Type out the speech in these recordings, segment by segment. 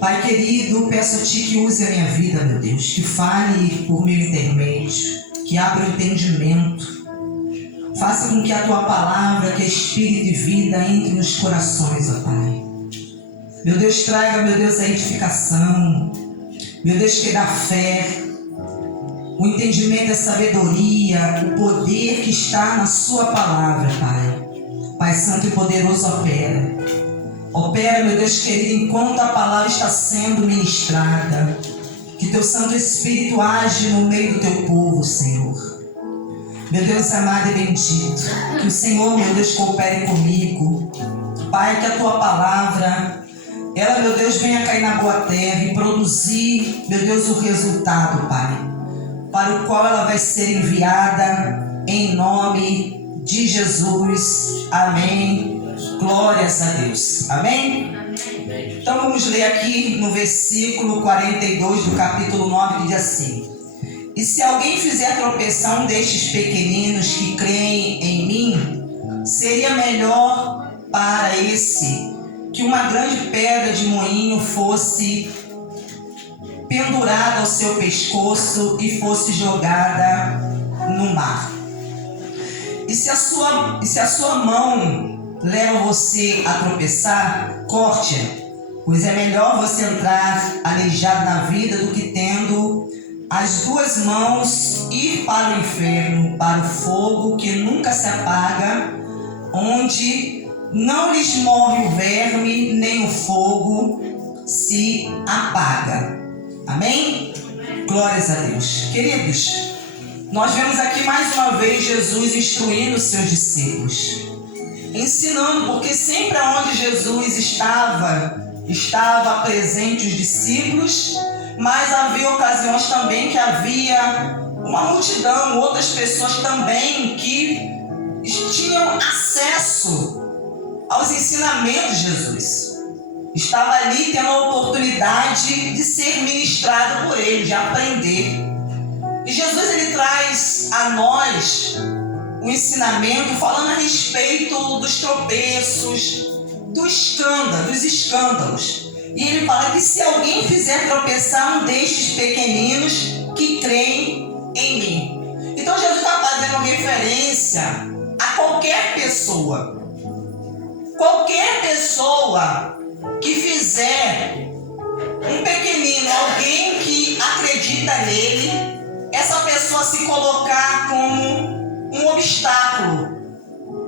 Pai querido, peço a Ti que use a minha vida, meu Deus, que fale por meu intermédio, que abra o entendimento, faça com que a Tua palavra, que é espírito e vida, entre nos corações, ó Pai. Meu Deus, traga, meu Deus, a edificação, meu Deus, que dá fé, o entendimento, a sabedoria, o poder que está na Sua palavra, Pai. Pai Santo e Poderoso, opera. Opera, meu Deus querido, enquanto a palavra está sendo ministrada. Que Teu Santo Espírito age no meio do Teu povo, Senhor. Meu Deus amado e bendito, que o Senhor, meu Deus, coopere comigo. Pai, que a Tua palavra, ela, meu Deus, venha cair na boa terra e produzir, meu Deus, o resultado, Pai, para o qual ela vai ser enviada, em nome de Jesus. Amém. Glórias a Deus. Amém? Amém? Então vamos ler aqui no versículo 42 do capítulo 9, que diz assim: E se alguém fizer tropeçar um destes pequeninos que creem em mim, seria melhor para esse que uma grande pedra de moinho fosse pendurada ao seu pescoço e fosse jogada no mar. E se a sua mão leva você a tropeçar, corte-a, pois é melhor você entrar aleijado na vida do que, tendo as duas mãos, ir para o inferno, para o fogo que nunca se apaga, onde não lhes morre o verme, nem o fogo se apaga. Amém? Glórias a Deus. Queridos, nós vemos aqui mais uma vez Jesus instruindo os seus discípulos, ensinando, porque sempre onde Jesus estava presente os discípulos, mas havia ocasiões também que havia uma multidão, outras pessoas também que tinham acesso aos ensinamentos de Jesus. Estava ali tendo a oportunidade de ser ministrado por ele, de aprender. E Jesus, ele traz a nós o ensinamento falando a respeito dos tropeços, dos escândalos. E ele fala que se alguém fizer tropeçar um destes pequeninos que creem em mim. Então Jesus está fazendo referência a qualquer pessoa. Qualquer pessoa que fizer um pequenino, alguém que acredita nele, essa pessoa se colocar como um obstáculo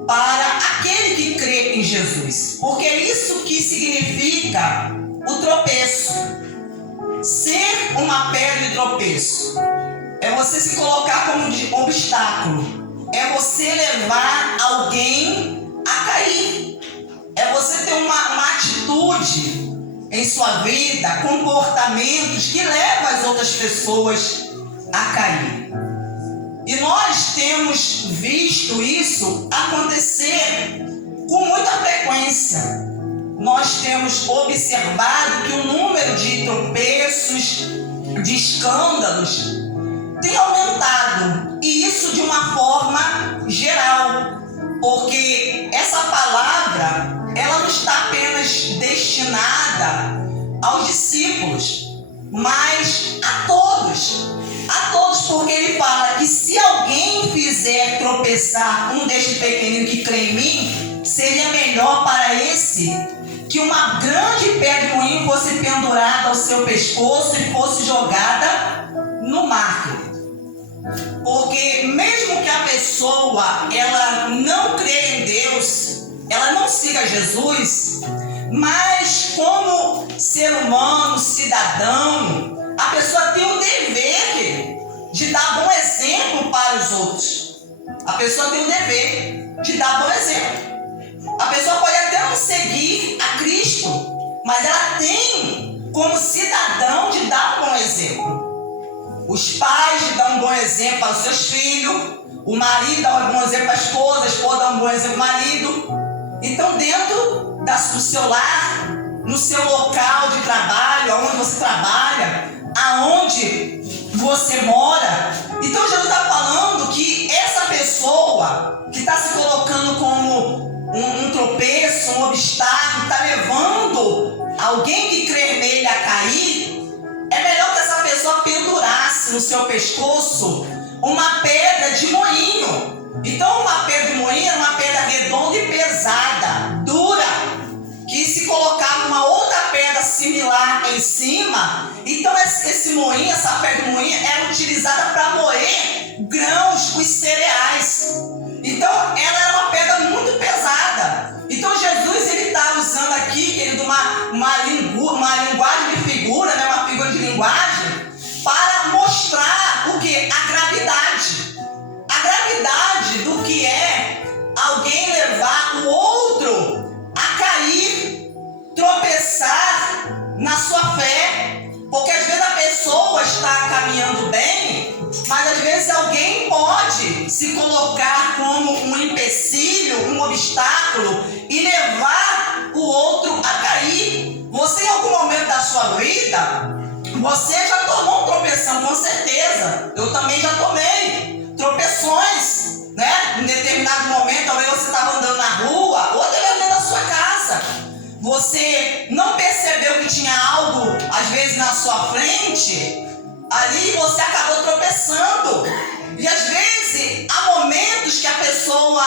para aquele que crê em Jesus. Porque é isso que significa o tropeço. Ser uma pedra de tropeço é você se colocar como de obstáculo. É você levar alguém a cair. É você ter uma atitude em sua vida, comportamentos que levam as outras pessoas a cair. E nós temos visto isso acontecer com muita frequência. Nós temos observado que o número de tropeços, de escândalos, tem aumentado. E isso de uma forma geral. Porque essa palavra, ela não está apenas destinada aos discípulos, mas a todos. A todos, porque ele fala que se alguém fizer tropeçar um destes pequeninos que crê em mim, seria melhor para esse que uma grande pedra de moinho fosse pendurada ao seu pescoço e fosse jogada no mar. Porque mesmo que a pessoa ela não crê em Deus, ela não siga Jesus, mas como ser humano, cidadão, a pessoa tem o dever de dar bom exemplo para os outros. A pessoa tem o dever de dar bom exemplo. A pessoa pode até não seguir a Cristo, mas ela tem como cidadão de dar um bom exemplo. Os pais dão um bom exemplo aos seus filhos, o marido dá um bom exemplo à esposa, a esposa dá um bom exemplo ao marido. Então, dentro do seu lar, no seu local de trabalho, aonde você trabalha, aonde você mora. Então Jesus está falando que essa pessoa que está se colocando como um tropeço, um obstáculo, está levando alguém que crê nele a colocasse no seu pescoço uma pedra de moinho. Então uma pedra de moinho era uma pedra redonda e pesada, dura, que se colocava uma outra pedra similar em cima. Então esse moinho, essa pedra de moinho era utilizada para moer grãos, os cereais. Então ela era uma pedra muito pesada. Então Jesus ele está usando aqui, querido, uma linguagem de figura, né? Uma figura de linguagem para mostrar o que? A gravidade. A gravidade do que é alguém levar o outro a cair, tropeçar na sua fé. Porque às vezes a pessoa está caminhando bem, mas às vezes alguém pode se colocar como um empecilho, um obstáculo e levar o outro a cair. Você em algum momento da sua vida, você já tomou um tropeção, com certeza. Eu também já tomei tropeções, né? Em determinado momento, talvez você estava andando na rua ou até dentro da sua casa. Você não percebeu que tinha algo, às vezes, na sua frente, ali você acabou tropeçando. E às vezes, há momentos que a pessoa,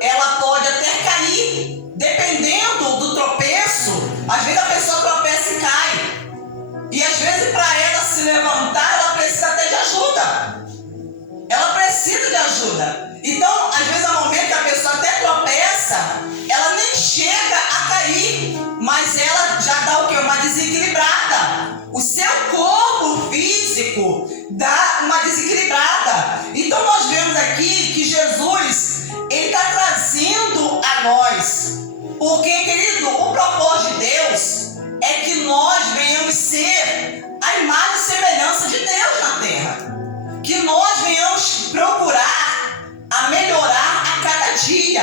ela pode até cair, dependendo do tropeço. Às vezes a pessoa tropeça e cai. E às vezes, para ela se levantar, ela precisa até de ajuda. Ela precisa de ajuda. Então, às vezes, há momentos que a pessoa até tropeça, ela nem chega a cair, mas ela já dá o quê? Uma desequilibrada. O seu corpo físico dá uma desequilibrada. Então, nós vemos aqui que Jesus, ele está trazendo a nós. Porque, querido, o propósito de Deus é que nós venhamos ser a imagem e semelhança de Deus na terra. Que nós venhamos procurar a melhorar a cada dia,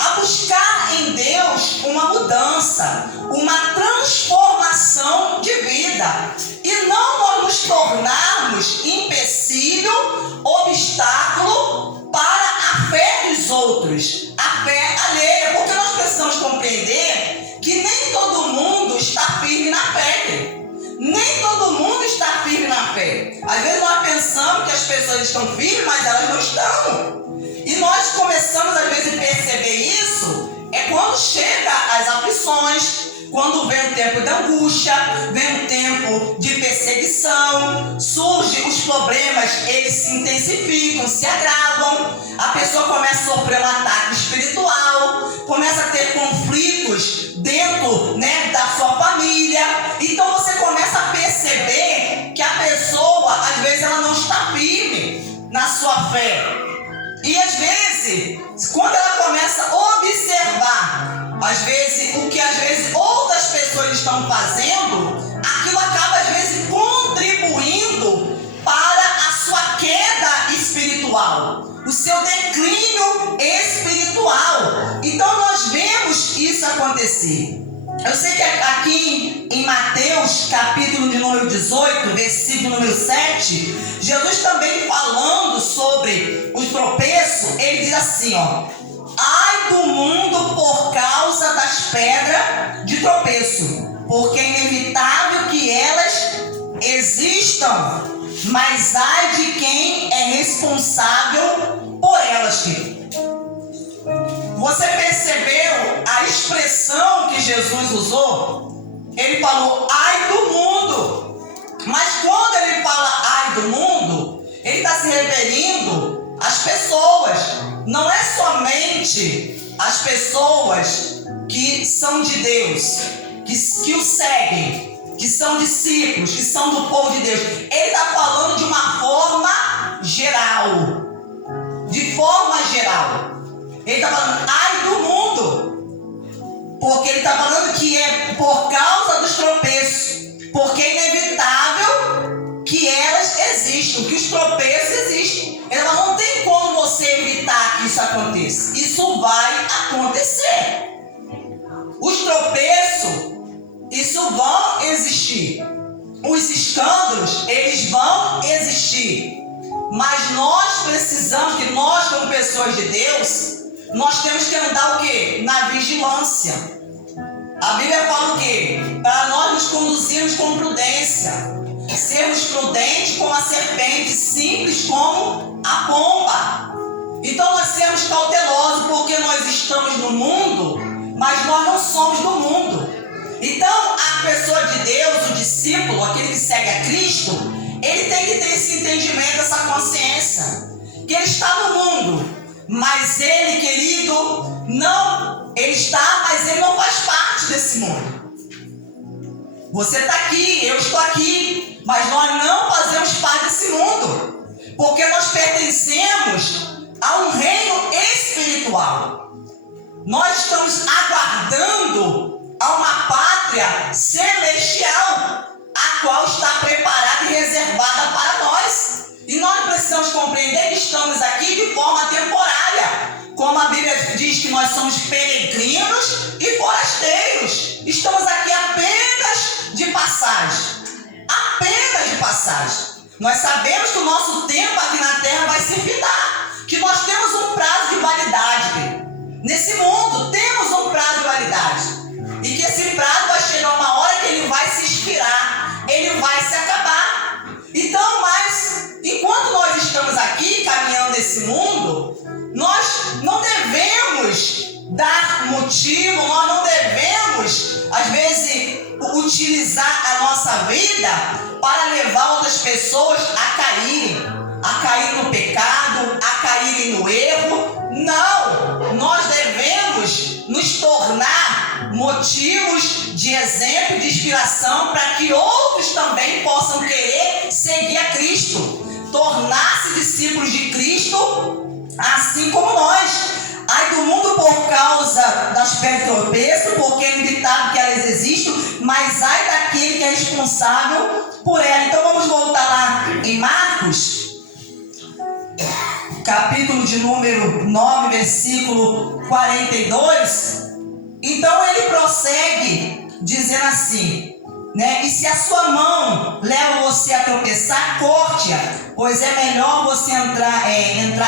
a buscar em Deus uma mudança, uma transformação de vida, e não nós nos tornarmos empecilho, obstáculo para a fé dos outros, a fé alheia, porque nós precisamos compreender que nem todo mundo está firme na fé. Nem todo mundo está firme na fé. Às vezes nós pensamos que as pessoas estão firmes, mas elas não estão. E nós começamos às vezes a perceber isso quando chega as aflições, quando vem o tempo de angústia, vem o tempo de perseguição, surgem os problemas, eles se intensificam, se agravam, a pessoa começa a sofrer um ataque espiritual, começa a ter conflitos dentro, da sua família. Então você começa a perceber que a pessoa, às vezes, ela não está firme na sua fé. E às vezes, quando ela começa a observar, às vezes, o que às vezes outras pessoas estão fazendo, aquilo acaba às vezes contribuindo para a sua queda espiritual, o seu declínio espiritual. Então nós vemos isso acontecer. Eu sei que aqui em Mateus, capítulo de número 18, versículo número 7, Jesus também falando sobre os tropeços, ele diz assim, ai do mundo por causa das pedras de tropeço, porque é inevitável que elas existam, mas ai de quem é responsável por elas, filho. Você percebeu a expressão que Jesus usou? Ele falou, ai do mundo. Mas quando ele fala ai do mundo, ele está se referindo às pessoas. Não é somente as pessoas que são de Deus, que o seguem, que são discípulos, que são do povo de Deus. Ele está falando de uma forma geral. De forma geral. Ele está falando, ai do mundo, porque ele está falando que é por causa dos tropeços, porque é inevitável que elas existam, que os tropeços existem. Ela não tem como você evitar que isso aconteça. Isso vai acontecer. Os tropeços, isso vão existir. Os escândalos, eles vão existir. Mas nós precisamos, que nós como pessoas de Deus, nós temos que andar o quê? Na vigilância. A Bíblia fala o quê? Para nós nos conduzirmos com prudência. sermos prudentes como a serpente, simples como a pomba. Então nós sermos cautelosos, porque nós estamos no mundo, mas nós não somos do mundo. Então a pessoa de Deus, o discípulo, aquele que segue a Cristo, ele tem que ter esse entendimento, essa consciência, que ele está no mundo, mas ele, querido, não, ele está, mas ele não faz parte desse mundo. Você está aqui, eu estou aqui, mas nós não fazemos parte desse mundo, porque nós pertencemos a um reino espiritual. Nós estamos aguardando a uma pátria celestial, a qual está preparada e reservada para nós. E nós precisamos compreender que estamos aqui de forma temporária. Como a Bíblia diz que nós somos peregrinos e forasteiros. Estamos aqui apenas de passagem. Apenas de passagem. Nós sabemos que o nosso tempo aqui na terra vai se findar. Que nós temos um prazo de validade. Nesse mundo temos um prazo de validade. E que esse prazo vai chegar uma hora que ele vai se expirar. Ele vai se acabar. Então, mas enquanto nós estamos aqui caminhando nesse mundo, nós não devemos dar motivo, nós não devemos, às vezes, utilizar a nossa vida para levar outras pessoas a caírem no pecado, a caírem no erro. Não, nós devemos nos tornar motivos de exemplo, de inspiração, para que outros também possam querer seguir a Cristo, tornar-se discípulos de Cristo, assim como nós. Ai do mundo por causa das pedras de tropeço, porque é inevitável que elas existam, mas ai daquele que é responsável por elas. Então vamos voltar lá em Marcos, capítulo de número 9, versículo 42. Então ele prossegue dizendo assim, né? E se a sua mão leva você a tropeçar, corte-a, pois é melhor você entrar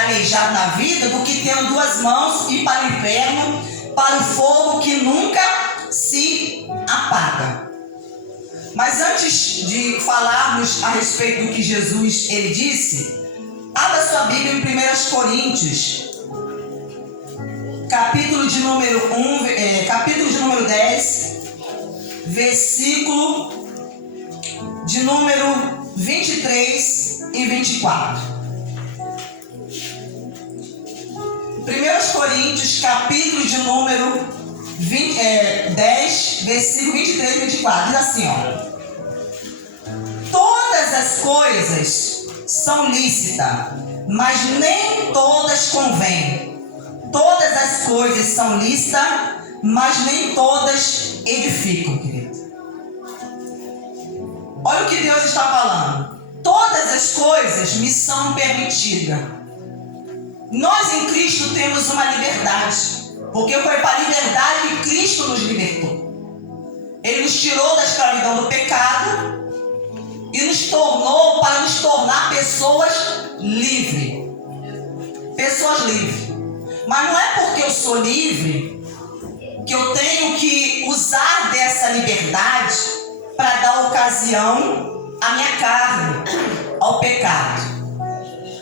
aleijado na vida do que tendo duas mãos e ir para o inferno, para o fogo que nunca se apaga. Mas antes de falarmos a respeito do que Jesus ele disse, abra sua Bíblia em 1 Coríntios, capítulo de número 10, versículo de número 23 e 24. 1 Coríntios, capítulo de número 10, versículo 23 e 24. Diz assim, ó: todas as coisas são lícitas, mas nem todas convêm. Todas as coisas são lícitas, mas nem todas edificam, querido. Olha o que Deus está falando. Todas as coisas me são permitidas. Nós em Cristo temos uma liberdade, porque foi para a liberdade que Cristo nos libertou. Ele nos tirou da escravidão do pecado e nos tornou, para nos tornar pessoas livres. Pessoas livres. Mas não é porque eu sou livre que eu tenho que usar dessa liberdade para dar ocasião à minha carne, ao pecado.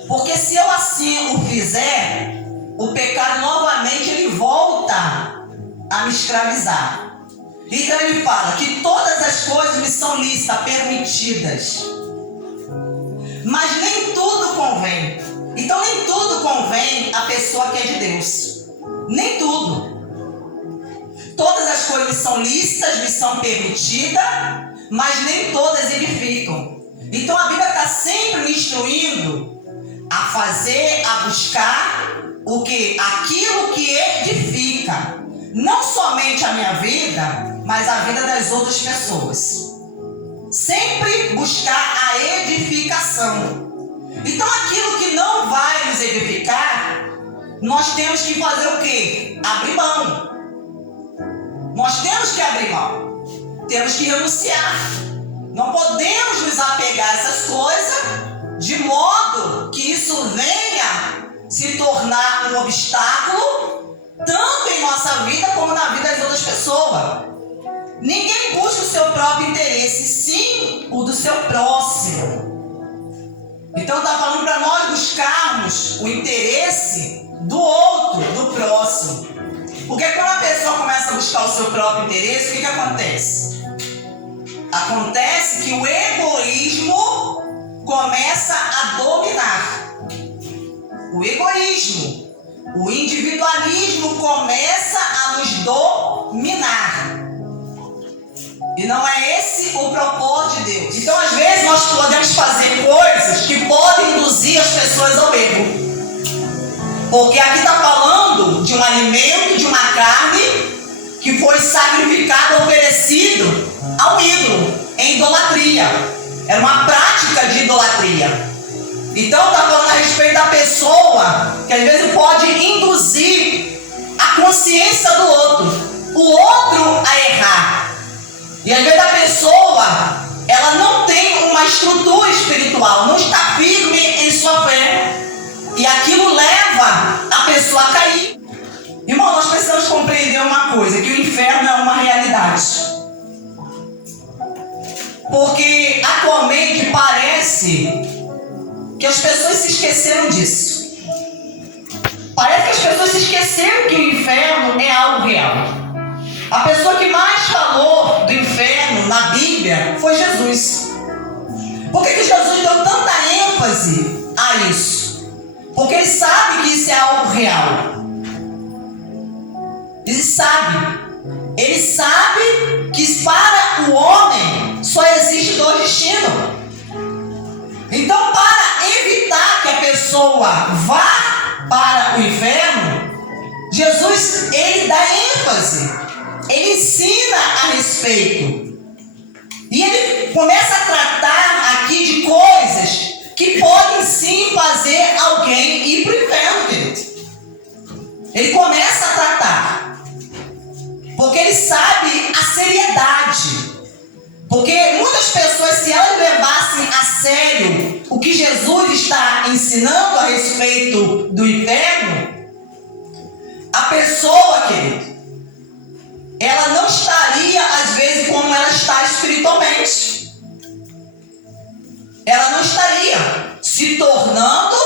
Porque se eu assim o fizer, o pecado novamente ele volta a me escravizar. Então ele fala que todas as coisas me são lícitas, permitidas, mas nem tudo convém. Então nem tudo convém à pessoa que é de Deus. Nem tudo. Todas as coisas são lícitas, me são permitidas, mas nem todas edificam. Então a Bíblia está sempre me instruindo a fazer, a buscar o que? Aquilo que edifica. Não somente a minha vida, mas a vida das outras pessoas. Sempre buscar a edificação. Então aquilo que não vai nos edificar, nós temos que fazer o quê? Abrir mão. Nós temos que abrir mão. Temos que renunciar. Não podemos nos apegar a essas coisas de modo que isso venha se tornar um obstáculo tanto em nossa vida como na vida das outras pessoas. Ninguém busca o seu próprio interesse, sim o do seu próximo. Então está falando para nós buscarmos o interesse do outro, do próximo. Porque quando a pessoa começa a buscar o seu próprio interesse, o que acontece? Acontece que o egoísmo começa a dominar. O egoísmo, o individualismo começa a nos dominar. E não é esse o propósito de Deus. Então, às vezes, nós podemos fazer coisas que podem induzir as pessoas ao erro. Porque aqui está falando de um alimento, de uma carne que foi sacrificado, oferecido a um ídolo, em idolatria. Era uma prática de idolatria. Então está falando a respeito da pessoa que às vezes pode induzir a consciência do outro a errar. E às vezes a pessoa, ela não tem uma estrutura espiritual, não está firme em sua fé. E aquilo leva a pessoa a cair. Irmão, nós precisamos compreender uma coisa, que o inferno é uma realidade. Porque atualmente parece que as pessoas se esqueceram disso. Parece que as pessoas se esqueceram que o inferno é algo real. A pessoa que mais falou do inferno na Bíblia foi Jesus. Por que Jesus deu tanta ênfase a isso? Porque ele sabe que isso é algo real. Ele sabe que para o homem só existe dois destinos. Então, para evitar que a pessoa vá para o inferno, Jesus, ele dá ênfase, ele ensina a respeito. E ele começa a tratar aqui de coisas que podem sim fazer alguém ir para o inferno, querido. Ele começa a tratar, porque ele sabe a seriedade. Porque muitas pessoas, se elas levassem a sério o que Jesus está ensinando a respeito do inferno, a pessoa, querido, ela não estaria, às vezes, como ela está espiritualmente. Ela não estaria se tornando,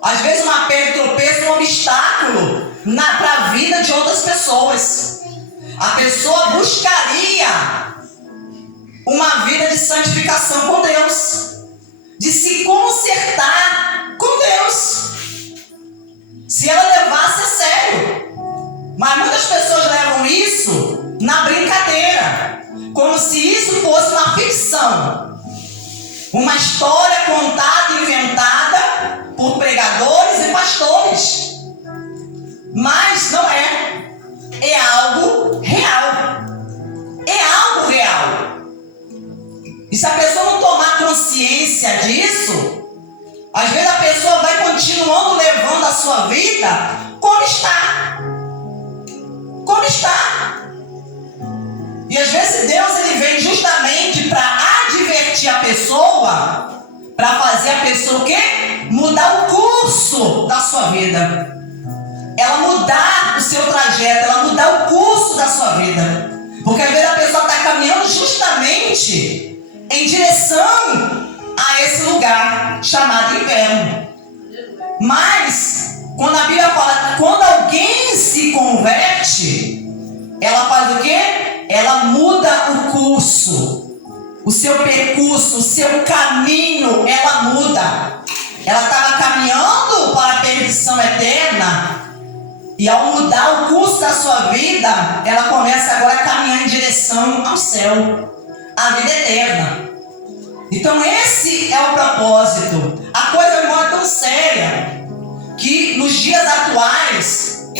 às vezes, uma pedra de tropeço, um obstáculo para a vida de outras pessoas. A pessoa buscaria uma vida de santificação com Deus, de se consertar com Deus, se ela levasse a sério. Mas muitas pessoas levam isso na brincadeira, como se isso fosse uma ficção, uma história contada e inventada por pregadores e pastores. Mas não é. É algo real. É algo real. E se a pessoa não tomar consciência disso, às vezes a pessoa vai continuando levando a sua vida como está. Como está. E às vezes Deus, ele vem justamente para advertir a pessoa, para fazer a pessoa o quê? Mudar o curso da sua vida. Ela mudar o seu trajeto, ela mudar o curso da sua vida. Porque às vezes a pessoa está caminhando justamente em direção a esse lugar chamado inferno. Mas, quando a Bíblia fala, quando alguém se converte, ela faz o quê? Ela muda o curso, o seu percurso, o seu caminho, ela muda. Ela estava caminhando para a perdição eterna, e ao mudar o curso da sua vida, ela começa agora a caminhar em direção ao céu, à vida eterna. Então esse é o propósito. A coisa, irmão, é tão séria que nos dias atuais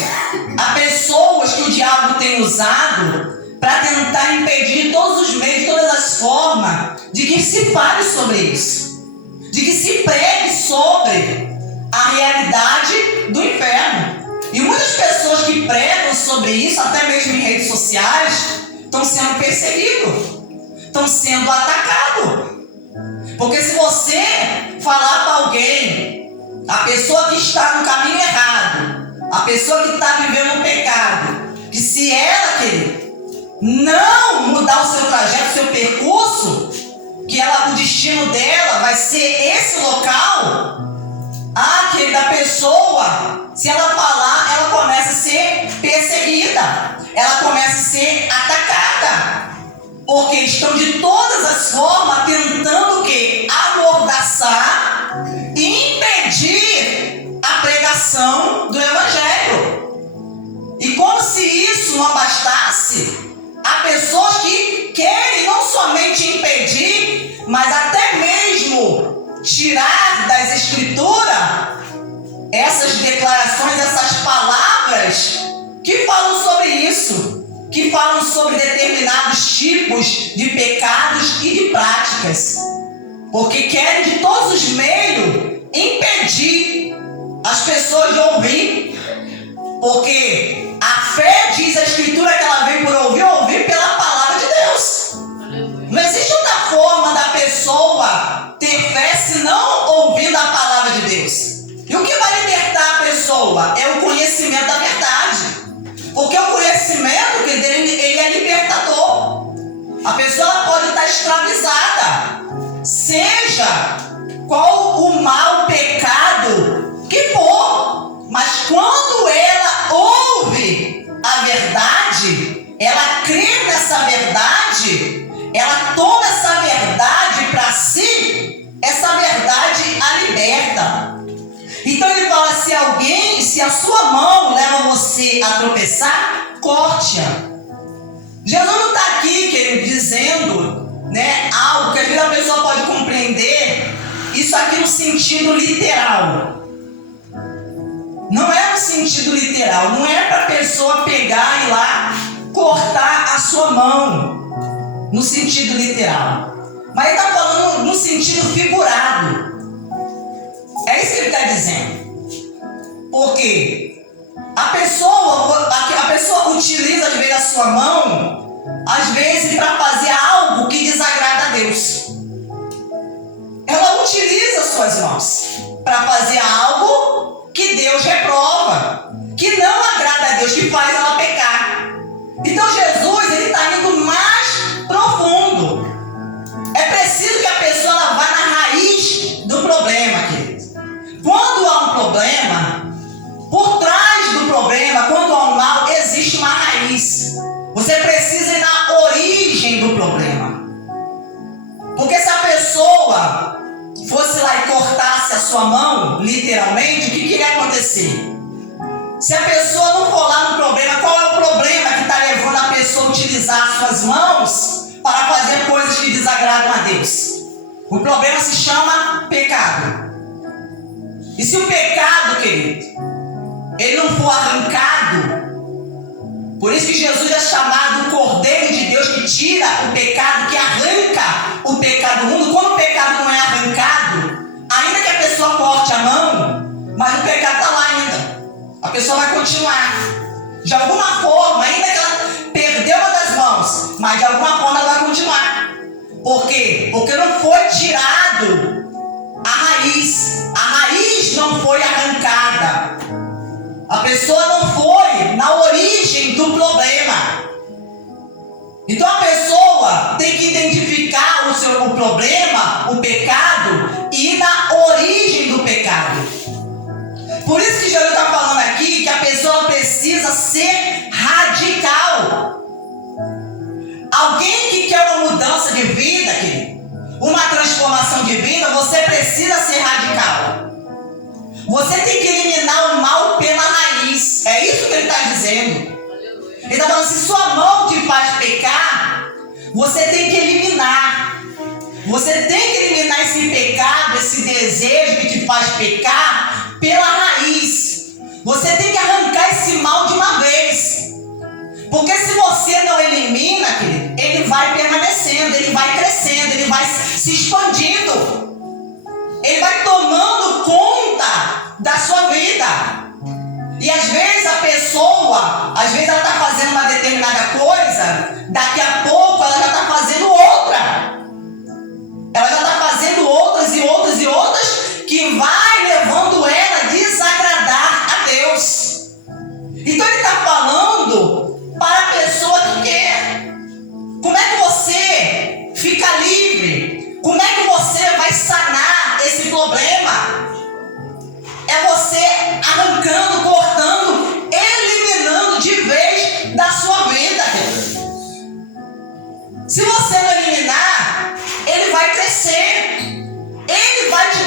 há pessoas que o diabo tem usado para tentar impedir de todos os meios, de todas as formas, de que se fale sobre isso, de que se pregue sobre a realidade do inferno. E muitas pessoas que pregam sobre isso, até mesmo em redes sociais, estão sendo perseguidos, estão sendo atacados. Porque se você falar para alguém, a pessoa que está no caminho errado, a pessoa que está vivendo um pecado, que se ela, querido, não mudar o seu trajeto, o seu percurso, que ela, o destino dela vai ser ser esse local, querida, a pessoa, se ela falar, ela começa a ser perseguida, ela começa a ser atacada, porque estão de todas as formas tentando o quê? Amordaçar e impedir a pregação do Evangelho. E como se isso não bastasse, há pessoas que querem não somente impedir, mas até mesmo tirar das Escrituras essas declarações, essas palavras que falam sobre isso, que falam sobre determinados tipos de pecados e de práticas, porque querem de todos os meios impedir as pessoas de ouvir, porque a fé, diz a Escritura, que ela vem por ouvir pela palavra de Deus. Não existe outra forma da pessoa ter fé senão ouvindo a palavra de Deus. E o que vai libertar a pessoa é o conhecimento da verdade. Porque o conhecimento ele é libertador. A pessoa pode estar escravizada, seja qual o mal, o pecado que for, mas quando ela ouve a verdade, ela crê nessa verdade, ela toma essa verdade para si, essa verdade a liberta. Então ele fala, se a sua mão leva você a tropeçar, corte-a. Jesus não está aqui, querido, dizendo, algo que às vezes a pessoa pode compreender, isso aqui no sentido literal. Não é no sentido literal, não é para a pessoa pegar e ir lá cortar a sua mão, no sentido literal. Mas ele está falando no sentido figurado. É isso que ele está dizendo. Porque a pessoa utiliza às vezes a sua mão, às vezes para fazer algo que desagrada a Deus. Ela utiliza suas mãos para fazer algo que Deus reprova, que não agrada a Deus, que faz ela pecar. Então Jesus, ele está indo mais profundo. É preciso que a pessoa ela vá na raiz do problema, querido. Quando há um problema, por trás do problema, quando há um mal, existe uma raiz. Você precisa ir na origem do problema. Porque se a pessoa fosse lá e cortasse a sua mão, literalmente, o que iria acontecer? Se a pessoa não for lá no problema, qual é o problema que está levando a pessoa a utilizar suas mãos para fazer coisas que desagradam a Deus? O problema se chama pecado. E se o pecado, querido, ele não for arrancado, por isso que Jesus é chamado o Cordeiro de Deus que tira o pecado, que arranca o pecado do mundo. Quando o pecado não é arrancado, ainda que a pessoa corte a mão, mas o pecado está lá ainda. A pessoa vai continuar. De alguma forma, ainda que ela perdeu uma das mãos, mas de alguma forma ela vai continuar. Por quê? Porque não foi tirado a raiz. A raiz não foi arrancada. A pessoa não foi na origem do problema. Então a pessoa tem que identificar o problema, o pecado, e ir na origem do pecado. Por isso que Jesus está falando aqui que a pessoa precisa ser radical. Alguém que quer uma mudança de vida, querido, uma transformação de vida, você precisa ser radical. Você tem que eliminar o mal pela raiz. É isso que ele está dizendo. Ele está falando, se sua mão te faz pecar, você tem que eliminar. Você tem que eliminar esse pecado, esse desejo que te faz pecar pela raiz. Você tem que arrancar esse mal de uma vez. Porque se você não elimina, querido, ele vai permanecendo, ele vai crescendo, ele vai se expandindo. Ele vai tomando conta da sua vida. E às vezes a pessoa, ela está fazendo uma determinada coisa, daqui a pouco ela já está fazendo outra. Ela já está fazendo outras e outras e outras, que vai levando ela a desagradar a Deus. Então ele está falando para a pessoa que quer. Como é que você fica livre? Como é que você vai sanar Se você não eliminar, ele vai crescer. Ele vai te